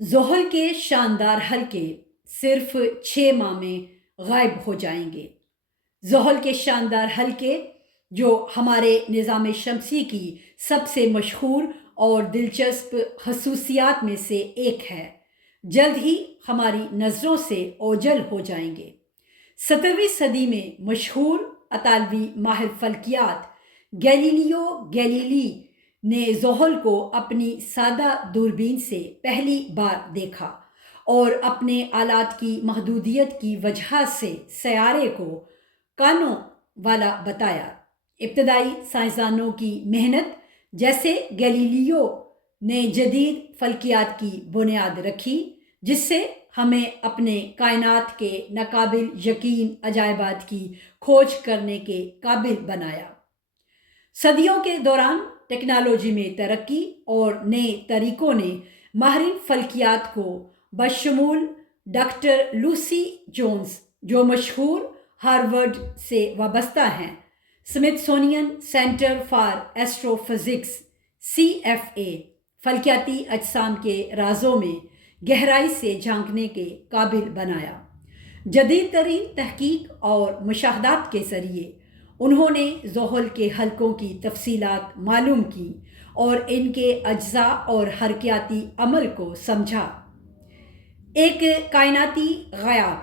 زحل کے شاندار حلقے صرف 6 ماہ میں غائب ہو جائیں گے۔ زحل کے شاندار حلقے جو ہمارے نظام شمسی کی سب سے مشہور اور دلچسپ خصوصیات میں سے ایک ہے، جلد ہی ہماری نظروں سے اوجھل ہو جائیں گے۔ 17ویں صدی میں مشہور اطالوی ماہر فلکیات گیلیلیو گیلیلی نے زحل کو اپنی سادہ دوربین سے پہلی بار دیکھا اور اپنے آلات کی محدودیت کی وجہ سے سیارے کو کانوں والا بتایا۔ ابتدائی سائنسدانوں کی محنت جیسے گیلیلیو نے جدید فلکیات کی بنیاد رکھی، جس سے ہمیں اپنے کائنات کے ناقابل یقین عجائبات کی کھوج کرنے کے قابل بنایا۔ صدیوں کے دوران ٹیکنالوجی میں ترقی اور نئے طریقوں نے ماہرین فلکیات کو بشمول ڈاکٹر لوسی جونز، جو مشہور ہارورڈ سے وابستہ ہیں، Smithsonian centre for astro physics CFA، فلکیاتی اجسام کے رازوں میں گہرائی سے جھانکنے کے قابل بنایا۔ جدید ترین تحقیق اور مشاہدات کے ذریعے انہوں نے زحل کے حلقوں کی تفصیلات معلوم کی اور ان کے اجزاء اور حرکیاتی عمل کو سمجھا۔ ایک کائناتی غیاب،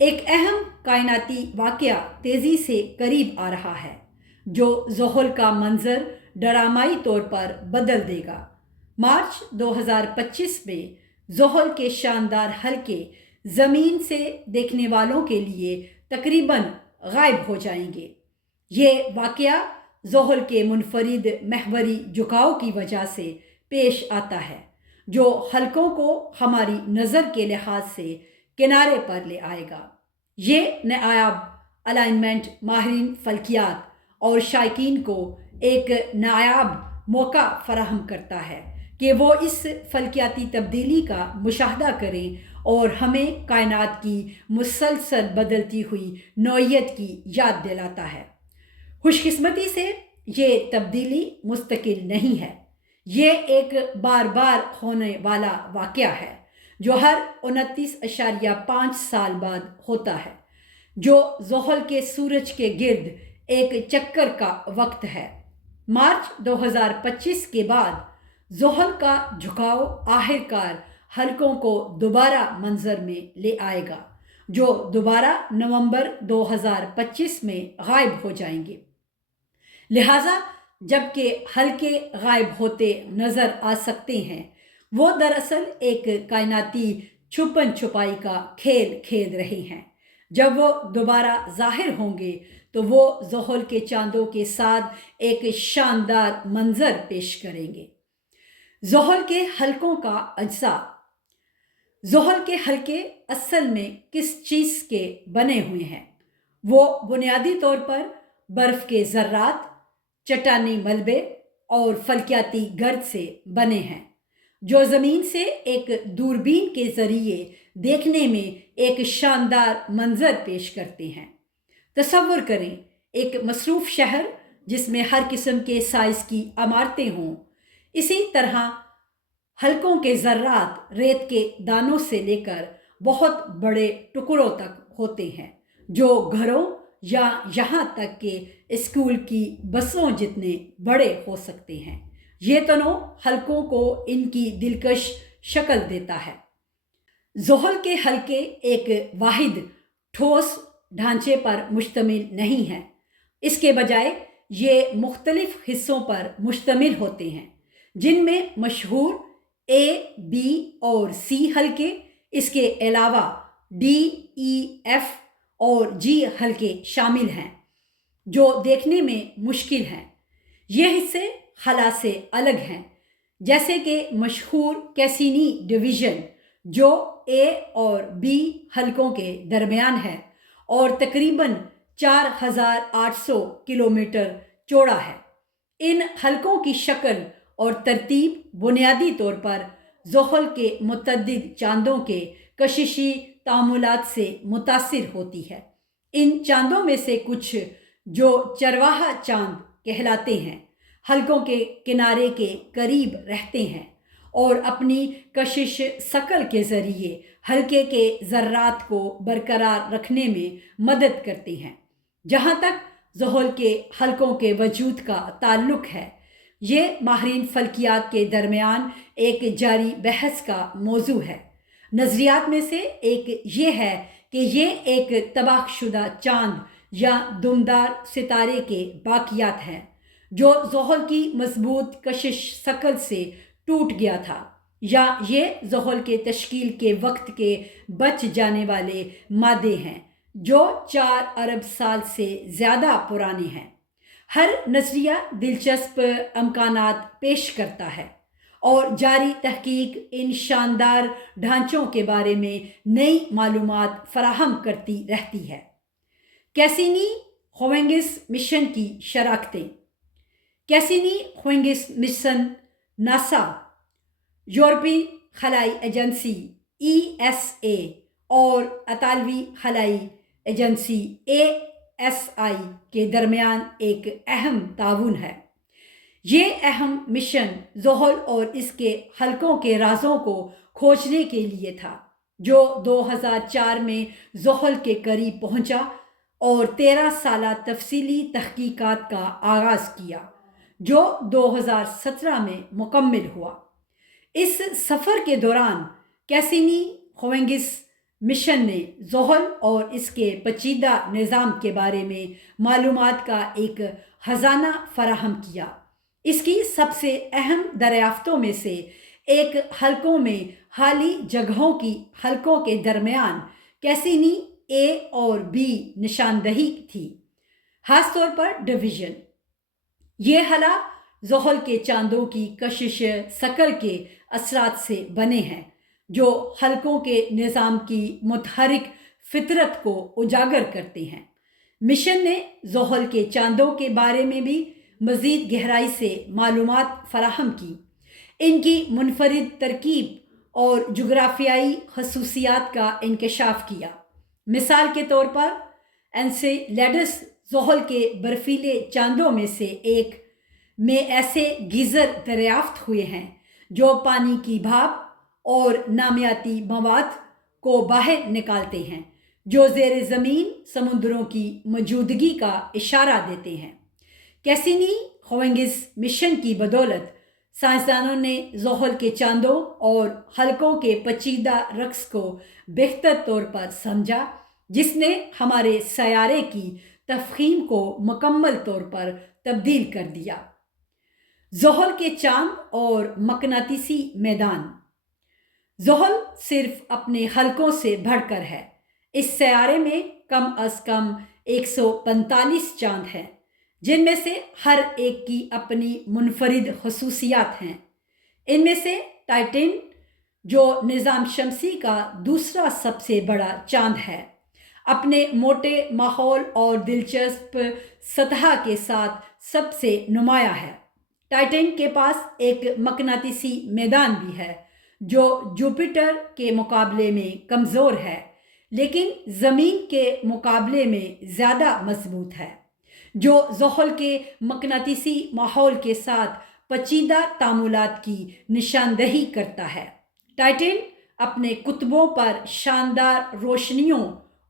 ایک اہم کائناتی واقعہ تیزی سے قریب آ رہا ہے جو زحل کا منظر ڈرامائی طور پر بدل دے گا۔ مارچ 2025 میں زحل کے شاندار حلقے زمین سے دیکھنے والوں کے لیے تقریباً غائب ہو جائیں گے۔ یہ واقعہ زحل کے منفرد محوری جھکاؤ کی وجہ سے پیش آتا ہے، جو حلقوں کو ہماری نظر کے لحاظ سے کنارے پر لے آئے گا۔ یہ نایاب الائنمنٹ ماہرین فلکیات اور شائقین کو ایک نایاب موقع فراہم کرتا ہے کہ وہ اس فلکیاتی تبدیلی کا مشاہدہ کریں اور ہمیں کائنات کی مسلسل بدلتی ہوئی نوعیت کی یاد دلاتا ہے۔ خوش قسمتی سے یہ تبدیلی مستقل نہیں ہے، یہ ایک بار بار ہونے والا واقعہ ہے جو ہر 29.5 سال بعد ہوتا ہے، جو زحل کے سورج کے گرد ایک چکر کا وقت ہے۔ مارچ 2025 کے بعد زحل کا جھکاؤ آخر کار حلقوں کو دوبارہ منظر میں لے آئے گا، جو دوبارہ نومبر 2025 میں غائب ہو جائیں گے۔ لہٰذا جبکہ حلقے غائب ہوتے نظر آ سکتے ہیں، وہ دراصل ایک کائناتی چھپن چھپائی کا کھیل کھیل رہے ہیں۔ جب وہ دوبارہ ظاہر ہوں گے تو وہ زحل کے چاندوں کے ساتھ ایک شاندار منظر پیش کریں گے۔ زحل کے حلقوں کا اجزاء۔ زحل کے حلقے اصل میں کس چیز کے بنے ہوئے ہیں؟ وہ بنیادی طور پر برف کے ذرات، چٹانی ملبے اور فلکیاتی گرد سے بنے ہیں، جو زمین سے ایک دوربین کے ذریعے دیکھنے میں ایک شاندار منظر پیش کرتے ہیں۔ تصور کریں ایک مصروف شہر جس میں ہر قسم کے سائز کی عمارتیں ہوں۔ اسی طرح حلقوں کے ذرات ریت کے دانوں سے لے کر بہت بڑے ٹکڑوں تک ہوتے ہیں، جو گھروں یا یہاں تک کہ اسکول کی بسوں جتنے بڑے ہو سکتے ہیں۔ یہ تنوع حلقوں کو ان کی دلکش شکل دیتا ہے۔ زحل کے حلقے ایک واحد ٹھوس ڈھانچے پر مشتمل نہیں ہیں، اس کے بجائے یہ مختلف حصوں پر مشتمل ہوتے ہیں، جن میں مشہور A، B اور C حلقے، اس کے علاوہ D، E، F اور G حلقے شامل ہیں، جو دیکھنے میں مشکل ہیں۔ یہ حصے خلا سے الگ ہیں، جیسے کہ مشہور کیسینی ڈویژن جو A اور B حلقوں کے درمیان ہے اور تقریباً 4800 کلومیٹر چوڑا ہے۔ ان حلقوں کی شکل اور ترتیب بنیادی طور پر زحل کے متعدد چاندوں کے کششی تعاملات سے متاثر ہوتی ہے۔ ان چاندوں میں سے کچھ، جو چرواہا چاند کہلاتے ہیں، حلقوں کے کنارے کے قریب رہتے ہیں اور اپنی کشش ثقل کے ذریعے حلقے کے ذرات کو برقرار رکھنے میں مدد کرتے ہیں۔ جہاں تک زحل کے حلقوں کے وجود کا تعلق ہے، یہ ماہرین فلکیات کے درمیان ایک جاری بحث کا موضوع ہے۔ نظریات میں سے ایک یہ ہے کہ یہ ایک تباہ شدہ چاند یا دمدار ستارے کے باقیات ہیں جو زحل کی مضبوط کشش ثقل سے ٹوٹ گیا تھا، یا یہ زحل کے تشکیل کے وقت کے بچ جانے والے مادے ہیں جو 4 ارب سال سے زیادہ پرانے ہیں۔ ہر نظریہ دلچسپ امکانات پیش کرتا ہے اور جاری تحقیق ان شاندار ڈھانچوں کے بارے میں نئی معلومات فراہم کرتی رہتی ہے۔ کیسینی ہوئنگس مشن کی شراکتیں۔ کیسینی ہوئنگس مشن ناسا، یورپی خلائی ایجنسی ESA اور اطالوی خلائی ایجنسی ASI کے درمیان ایک اہم تعاون ہے۔ یہ اہم مشن زحل اور اس کے حلقوں کے رازوں کو کھوجنے کے لیے تھا، جو 2004 میں زحل کے قریب پہنچا اور 13 سالہ تفصیلی تحقیقات کا آغاز کیا، جو 2017 میں مکمل ہوا۔ اس سفر کے دوران کیسینی ہوئنگس مشن نے زحل اور اس کے پیچیدہ نظام کے بارے میں معلومات کا ایک خزانہ فراہم کیا۔ اس کی سب سے اہم دریافتوں میں سے ایک حلقوں میں خالی جگہوں کی حلقوں کے درمیان کیسینی A اور B نشاندہی تھی، خاص طور پر ڈویژن۔ یہ خلا زحل کے چاندوں کی کشش ثقل کے اثرات سے بنے ہیں جو حلقوں کے نظام کی متحرک فطرت کو اجاگر کرتے ہیں۔ مشن نے زحل کے چاندوں کے بارے میں بھی مزید گہرائی سے معلومات فراہم کی، ان کی منفرد ترکیب اور جغرافیائی خصوصیات کا انکشاف کیا۔ مثال کے طور پر انسیلیڈس زحل کے برفیلے چاندوں میں سے ایک میں ایسے گیزر دریافت ہوئے ہیں جو پانی کی بھاپ اور نامیاتی مواد کو باہر نکالتے ہیں، جو زیر زمین سمندروں کی موجودگی کا اشارہ دیتے ہیں۔ کیسینی ہوئنگس مشن کی بدولت سائنسدانوں نے زحل کے چاندوں اور حلقوں کے پیچیدہ رقص کو بہتر طور پر سمجھا، جس نے ہمارے سیارے کی تفہیم کو مکمل طور پر تبدیل کر دیا۔ زحل کے چاند اور مقناطیسی میدان۔ زحل صرف اپنے حلقوں سے بڑھ کر ہے۔ اس سیارے میں کم از کم 145 چاند ہیں، جن میں سے ہر ایک کی اپنی منفرد خصوصیات ہیں۔ ان میں سے ٹائٹن، جو نظام شمسی کا دوسرا سب سے بڑا چاند ہے، اپنے موٹے ماحول اور دلچسپ سطح کے ساتھ سب سے نمایاں ہے۔ ٹائٹن کے پاس ایک مقناطیسی میدان بھی ہے جو جوپیٹر کے مقابلے میں کمزور ہے، لیکن زمین کے مقابلے میں زیادہ مضبوط ہے، جو زحل کے مقناطیسی ماحول کے ساتھ پیچیدہ تعاملات کی نشاندہی کرتا ہے۔ ٹائٹن اپنے قطبوں پر شاندار روشنیوں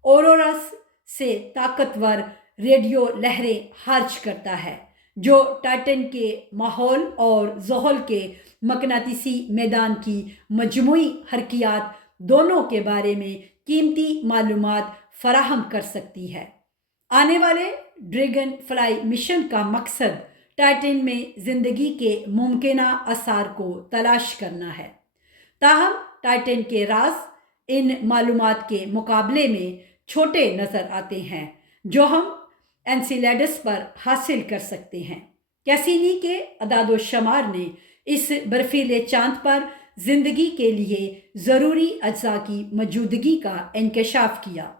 اورورس سے طاقتور ریڈیو لہریں خارج کرتا ہے، جو ٹائٹن کے ماحول اور زحل کے مقناطیسی میدان کی مجموعی حرکیات دونوں کے بارے میں قیمتی معلومات فراہم کر سکتی ہے۔ آنے والے ڈریگن فلائی مشن کا مقصد ٹائٹن میں زندگی کے ممکنہ آثار کو تلاش کرنا ہے، تاہم ٹائٹن کے راز ان معلومات کے مقابلے میں چھوٹے نظر آتے ہیں جو ہم انسیلیڈس پر حاصل کر سکتے ہیں۔ کیسینی کے اعداد و شمار نے اس برفیلے چاند پر زندگی کے لیے ضروری اجزاء کی موجودگی کا انکشاف کیا۔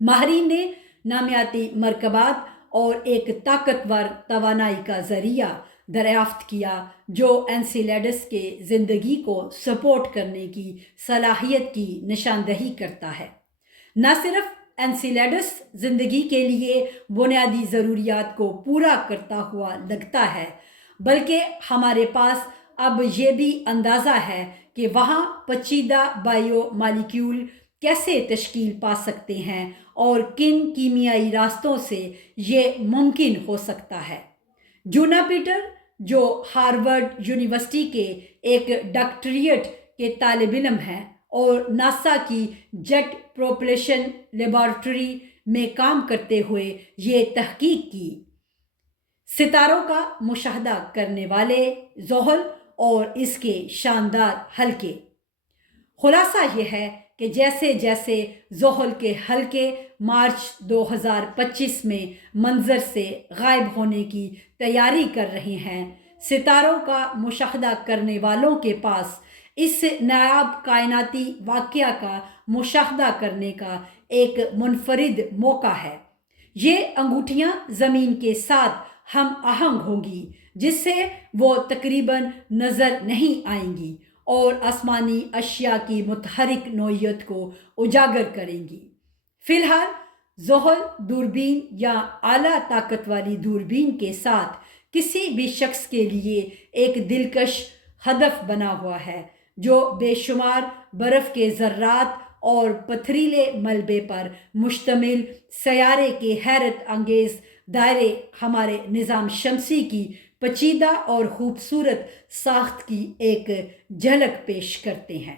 ماہرین نے نامیاتی مرکبات اور ایک طاقتور توانائی کا ذریعہ دریافت کیا جو انسیلیڈس کے زندگی کو سپورٹ کرنے کی صلاحیت کی نشاندہی کرتا ہے۔ نہ صرف انسیلیڈس زندگی کے لیے بنیادی ضروریات کو پورا کرتا ہوا لگتا ہے، بلکہ ہمارے پاس اب یہ بھی اندازہ ہے کہ وہاں پیچیدہ بائیو مالیکیول کیسے تشکیل پا سکتے ہیں اور کن کیمیائی راستوں سے یہ ممکن ہو سکتا ہے۔ جونا پیٹر، جو ہارورڈ یونیورسٹی کے ایک ڈاکٹریٹ کے طالب علم ہیں اور ناسا کی جیٹ پروپلشن لیبارٹری میں کام کرتے ہوئے یہ تحقیق کی، ستاروں کا مشاہدہ کرنے والے زحل اور اس کے شاندار حلقے۔ خلاصہ یہ ہے کہ جیسے جیسے زحل کے حلقے مارچ 2025 میں منظر سے غائب ہونے کی تیاری کر رہے ہیں، ستاروں کا مشاہدہ کرنے والوں کے پاس اس نایاب کائناتی واقعہ کا مشاہدہ کرنے کا ایک منفرد موقع ہے۔ یہ انگوٹھیاں زمین کے ساتھ ہم آہنگ ہوں گی، جس سے وہ تقریباً نظر نہیں آئیں گی اور آسمانی اشیاء کی متحرک نوعیت کو اجاگر کریں گی۔ فی الحال زحل دوربین یا اعلیٰ طاقت والی دوربین کے ساتھ کسی بھی شخص کے لیے ایک دلکش ہدف بنا ہوا ہے، جو بے شمار برف کے ذرات اور پتھریلے ملبے پر مشتمل سیارے کے حیرت انگیز دائرے ہمارے نظام شمسی کی پیچیدہ اور خوبصورت ساخت کی ایک جھلک پیش کرتے ہیں۔